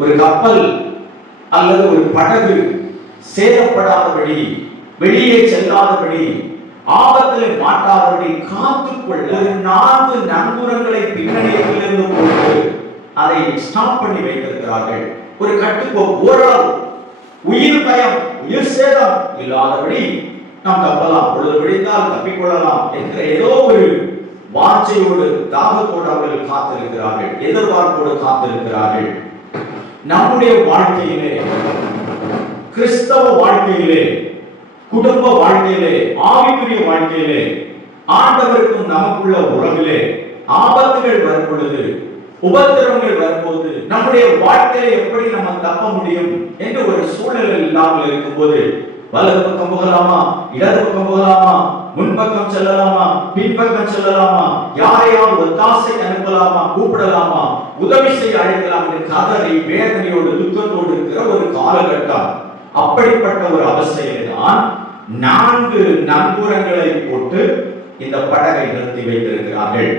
ஒரு கப்பல் அல்லது ஒரு படகு சேதப்படாதபடி, வெளியே செல்லாதபடி, ஆபத்தில் மாட்டாதபடி காத்துக்கொள்ள 4 நங்கூரங்களை பின்னணியிலிருந்து போட்டு அதை ஸ்டாப் பண்ணி வைத்திருக்கிறார்கள். ஒரு கட்டுக்கோப்பு, ஓரளவு உயிர் பயம், உயிர் சேதம் இல்லாதபடி நாம் தப்பலாம், பொழுது விழித்தால் தப்பிக்கொள்ளலாம் என்கிற ஏதோ ஒரு வாஞ்சையோடு, தாகத்தோடு அவர்கள் காத்திருக்கிறார்கள், எதிர்பார்ப்போடு காத்திருக்கிறார்கள். நம்முடைய வாழ்க்கையிலே, கிறிஸ்தவ வாழ்க்கையிலே, குடும்ப வாழ்க்கையிலே, ஆவிக்குரிய வாழ்க்கையிலே, ஆண்டவருக்கும் நமக்குள்ள உறவிலே ஆபத்துகள் வரும் பொழுது, உபத்திரவங்கள் வரும்போது நம்முடைய வாழ்க்கையில எப்படி நம்ம தப்ப முடியும் என்று ஒரு சூழல் இல்லாமல் இருக்கும்போது, வலது பக்கம் போகலாமா, இடது பக்கம் போகலாமா, முன்பக்கம் செல்லலாமா, பின்பக்கம் செல்லலாமா, யாரையாவது ஒத்தாசை அனுப்பலாமா, கூப்பிடலாமா, உதவி செய்ய அழைக்கலாம் என்று கதறி வேதனையோடு துக்கத்தோடு இருக்கிற ஒரு காலகட்டம். அப்படிப்பட்ட ஒரு அவஸ்தையிலே தான் 4 நங்கூரங்களை போட்டு இந்த படகை நிறுத்தி வைத்திருக்கிறார்கள்.